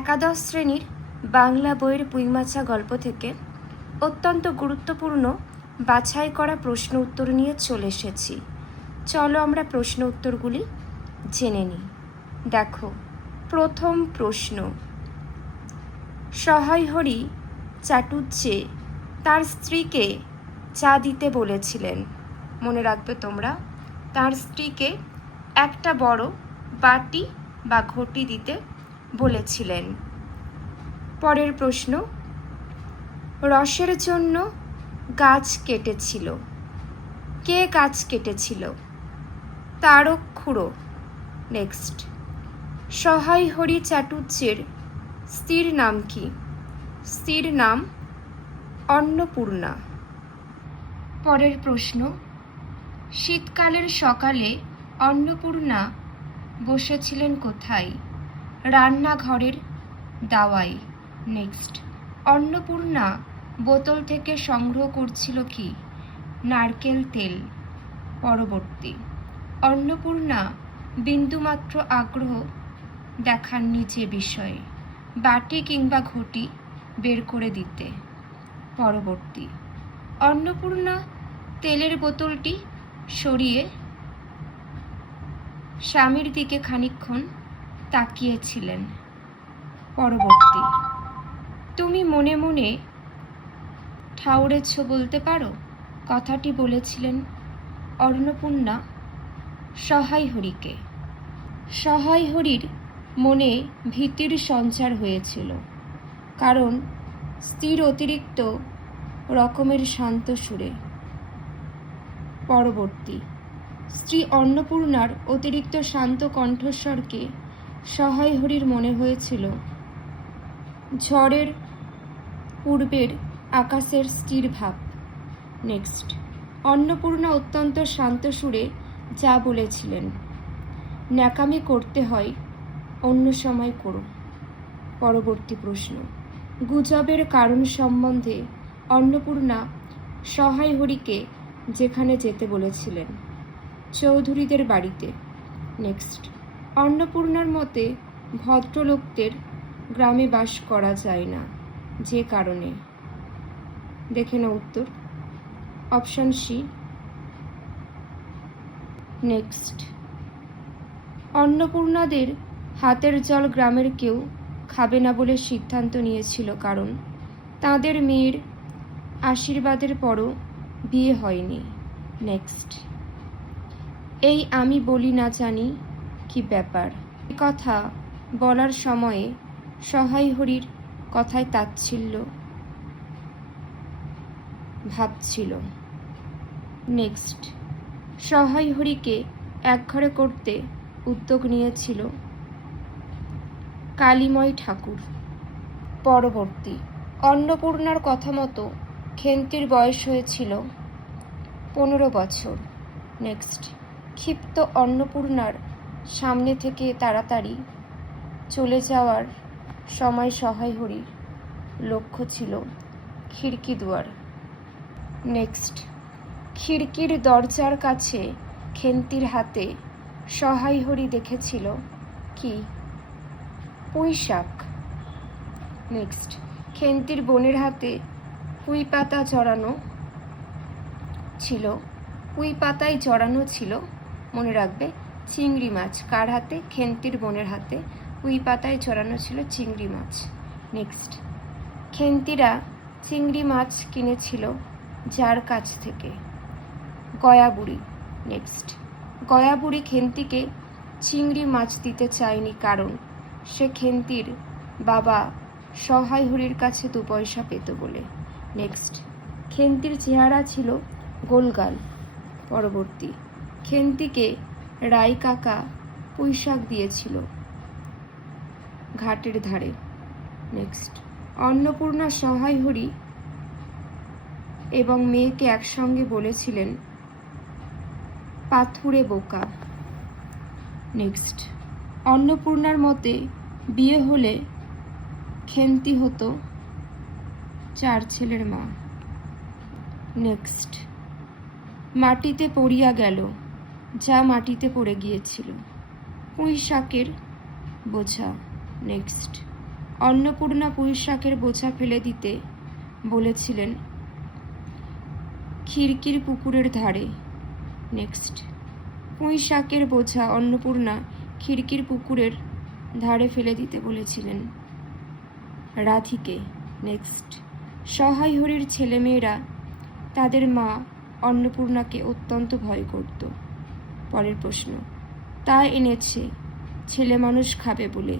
একাদশ শ্রেণীর বাংলা বইয়ের পুঁইমাছা গল্প থেকে অত্যন্ত গুরুত্বপূর্ণ বাছাই করা প্রশ্ন উত্তর নিয়ে চলে এসেছি। চলো আমরা প্রশ্ন উত্তরগুলি জেনে নিই। দেখো, প্রথম প্রশ্ন, সহায়হরি চাটুজ্জে তার স্ত্রীকে চা দিতে বলেছিলেন। মনে রাখবে তোমরা, তার স্ত্রীকে একটা বড় বাটি বা ঘটি দিতে বলেছিলেন। পরের প্রশ্ন, রসের জন্য গাছ কেটেছিল। কে গাছ কেটেছিল? তারক খুড়ো। নেক্সট, সহায়হরি চাটুজ্জের স্ত্রীর নাম কি? স্ত্রীর নাম অন্নপূর্ণা। পরের প্রশ্ন, শীতকালের সকালে অন্নপূর্ণা বসেছিলেন কোথায়? রান্নাঘরের দাওয়ায়। নেক্সট, অন্নপূর্ণা বোতল থেকে সংগ্রহ করছিল কি? নারকেল তেল। পরবর্তী, অন্নপূর্ণা বিন্দুমাত্র আগ্রহ দেখাননি যে বিষয়ে? বাটি কিংবা ঘটি বের করে দিতে। পরবর্তী, অন্নপূর্ণা তেলের বোতলটি সরিয়ে স্বামীর দিকে খানিকক্ষণ তাকিয়েছিলেন। পরবর্তী, তুমি মনে মনে ঠাউরেছ বলতে পারো? কথাটি বলেছিলেন অন্নপূর্ণা সহায়হরিকে। সহায়হরির মনে ভীতির সঞ্চার হয়েছিল, কারণ স্ত্রীর অতিরিক্ত রকমের শান্ত সুরে। পরবর্তী, স্ত্রী অন্নপূর্ণার অতিরিক্ত শান্ত কণ্ঠস্বরকে সহায়হরির মনে হয়েছিল ঝড়ের পূর্বের আকাশের স্থির ভাব। নেক্সট, অন্নপূর্ণা অত্যন্ত শান্ত সুরে যা বলেছিলেন, ন্যাকামি করতে হয় অন্য সময় করো। পরবর্তী প্রশ্ন, গুজবের কারণ সম্বন্ধে অন্নপূর্ণা সহায়হরিকে যেখানে যেতে বলেছিলেন? চৌধুরীদের বাড়িতে। নেক্সট, অন্নপূর্ণার মতে ভদ্রলোকদের গ্রামে বাস করা যায় না, যে কারণে? দেখে নাও উত্তর, অপশন সি। নেক্সট, অন্নপূর্ণাদের হাতের জল গ্রামের কেউ খাবে না বলে সিদ্ধান্ত নিয়েছিল, কারণ তাদের মেয়ের আশীর্বাদের পরও বিয়ে হয়নি। নেক্সট, এই আমি বলি না জানি কি ব্যাপার, এ কথা বলার সময়ে সহায়হরির কথায় তাচ্ছিল্য ভাবছিল। নেক্সট, সহায়হরিকে একঘরে করতে উদ্যোগ নিয়েছিল কালীময় ঠাকুর। পরবর্তী, অন্নপূর্ণার কথা মতো খেন্তির বয়স হয়েছিল 15 বছর। নেক্সট, ক্ষিপ্ত অন্নপূর্ণার সামনে থেকে তাড়াতাড়ি চলে যাওয়ার সময় সহায়হরির লক্ষ্য ছিল খিড়কি দুয়ার। নেক্সট, খিড়কির দরজার কাছে খেন্তির হাতে সহায়হরি দেখেছিল কি? পুঁই শাক। নেক্সট, খেন্তির বোনের হাতে পুঁই পাতা জড়ানো ছিল। পুঁই পাতায় জড়ানো ছিল, মনে রাখবে, চিংড়ি মাছ। কার হাতে? খেন্তির বোনের হাতে পুঁই পাতায় জড়ানো ছিল চিংড়ি মাছ। নেক্সট, খেন্তিরা চিংড়ি মাছ কিনেছিল যার কাছ থেকে? গয়াবুড়ি। নেক্সট, গয়াবুড়ি খেন্তিকে চিংড়ি মাছ দিতে চায়নি, কারণ সে খেন্তির বাবা সহায়হরির কাছে 2 পয়সা পেত বলে। নেক্সট, খেন্তির চেহারা ছিল গোলগাল। পরবর্তী, খেন্তিকে রাই কাকা পুঁই শাক দিয়েছিল ঘাটের ধারে। নেক্সট, অন্নপূর্ণা সহায়হরি এবং মেয়েকে একসঙ্গে বলেছিলেন পাথুরে বোকা। নেক্সট, অন্নপূর্ণার মতে বিয়ে হলে খেন্তি হতো 4 ছেলের মা। নেক্সট, মাটিতে পড়িয়া গেল যা মাটিতে পড়ে গিয়েছিল? পুঁই শাকের বোঝা। নেক্সট, অন্নপূর্ণা পুঁই শাকের বোঝা ফেলে দিতে বলেছিলেন খিড়কির পুকুরের ধারে। নেক্সট, পুঁই শাকের বোঝা অন্নপূর্ণা খিড়কির পুকুরের ধারে ফেলে দিতে বলেছিলেন রাধিকে। নেক্সট, সহায় হরির ছেলেমেয়েরা তাদের মা অন্নপূর্ণাকে অত্যন্ত ভয় করত। পরের প্রশ্ন, তা এনেছে ছেলে মানুষ খাবে বলে,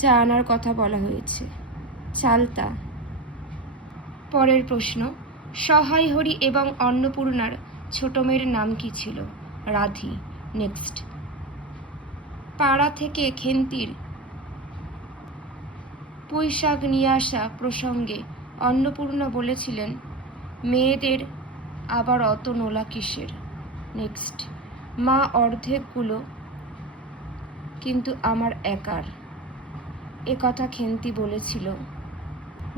যা আনার কথা বলা হয়েছে, চালতা। পরের প্রশ্ন, সহায় হরি এবং অন্নপূর্ণার ছোট মেয়ের নাম কি ছিল? রাধি। নেক্সট, পাড়া থেকে খেন্তির পুঁই শাক নিয়ে আসা প্রসঙ্গে অন্নপূর্ণা বলেছিলেন মেয়েদের আবার অত নোলা কিসের? নেক্সট, মা অর্ধেকগুলো কিন্তু আমার একার, এ কথা খেন্তি বলেছিল।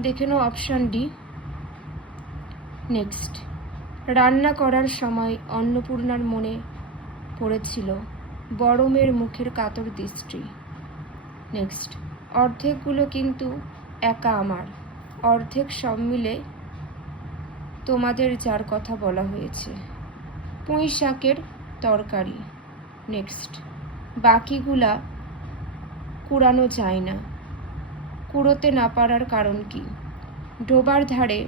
দেখে নাও অপশান ডি। নেক্সট, রান্না করার সময় অন্নপূর্ণার মনে পড়েছিল বড় মেয়ের মুখের কাতর দৃষ্টি। নেক্সট, অর্ধেকগুলো কিন্তু একা আমার, অর্ধেক সব মিলে তোমাদের যার কথা বলা হয়েছে, পুঁই শাকের তরকারি। নেক্সট, বাকিগুলা কুড়ানো যায় না, কুড়োতে না পারার কারণ কি? ডোবার ধারে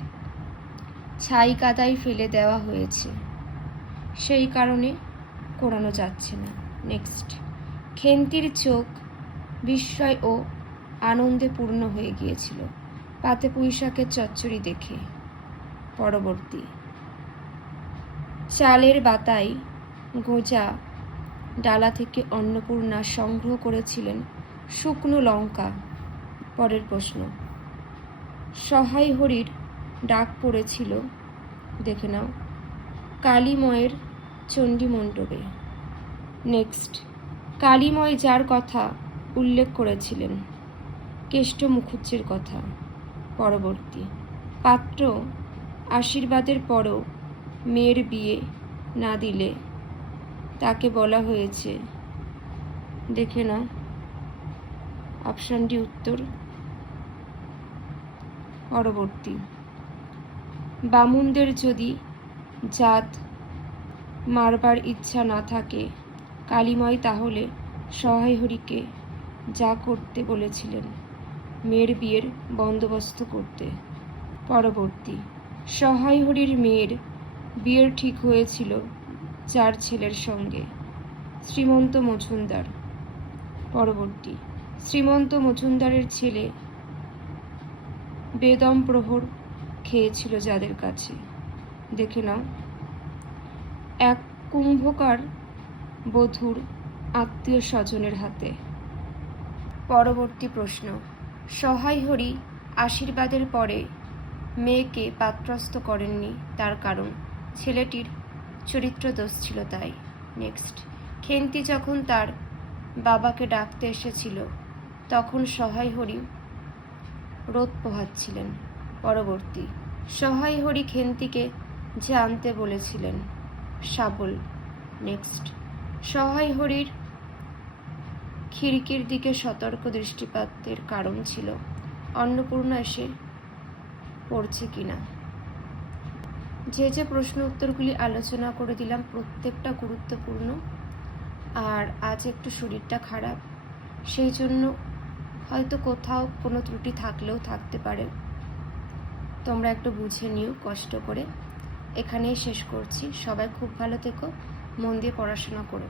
ছাই কাদায় ফেলে দেওয়া হয়েছে, সেই কারণে কোরানো যাচ্ছে না। নেক্সট, খেন্তির চোখ বিস্ময় ও আনন্দে পূর্ণ হয়ে গিয়েছিল পাতে পুঁই শাকের চচ্চড়ি দেখে। পরবর্তী, চালের বাতায় গোজা ডালা থেকে অন্নপূর্ণা সংগ্রহ করেছিলেন শুকনো লঙ্কা। পরের প্রশ্ন, সহায় হরির ডাক পড়েছিল, দেখে নাও, কালীময়ের চণ্ডী মণ্ডপে। নেক্সট, কালীময় যার কথা উল্লেখ করেছিলেন, কেষ্ট মুখুজ্জের কথা। পরবর্তী, পাত্র আশীর্বাদের পরও মেয়ের বিয়ে না দিলে তাকে বলা হয়েছে, দেখে নাও অপশান ডি উত্তর। পরবর্তী, বামুনদের যদি জাত মারবার ইচ্ছা না থাকে কালীময় তাহলে সহায় হরিকে যা করতে বলেছিলেন, মেয়ের বিয়ের বন্দোবস্ত করতে। পরবর্তী, সহায় হরির মেয়ের বিয়ের ঠিক হয়েছিল যার ছেলের সঙ্গে, শ্রীমন্ত মজুমদার। পরবর্তী, শ্রীমন্ত মজুমদারের ছেলে বেদম প্রহর খেয়েছিল যাদের কাছে, দেখে নাও, এক কুম্ভকার বধূর আত্মীয় স্বজনের হাতে। পরবর্তী প্রশ্ন, সহায় হরি আশীর্বাদের পরে মেয়েকে পাত্রস্থ করেননি, তার কারণ ছেলেটির চরিত্র দোষ ছিল তাই। নেক্সট, খেন্তি যখন তার বাবাকে ডাকতে এসেছিল তখন সহায় হরি রোদ পোহাচ্ছিলেন। পরবর্তী, সহায় হরি খেন্তিকে যে আনতে বলেছিলেন, শাবল। নেক্সট, সহায় হরির খিড়কির দিকে সতর্ক দৃষ্টিপাতের কারণ ছিল অন্নপূর্ণা এসে পড়ছে কিনা। যে প্রশ্ন উত্তরগুলি আলোচনা করে দিলাম প্রত্যেকটা গুরুত্বপূর্ণ। আর আজ একটু শরীরটা খারাপ, সেই জন্য হয়তো কোথাও কোনো ত্রুটি থাকলেও থাকতে পারে, তোমরা একটু বুঝে নিও কষ্ট করে। এখানেই শেষ করছি। সবাই খুব ভালো থেকো, মন দিয়ে পড়াশোনা করো।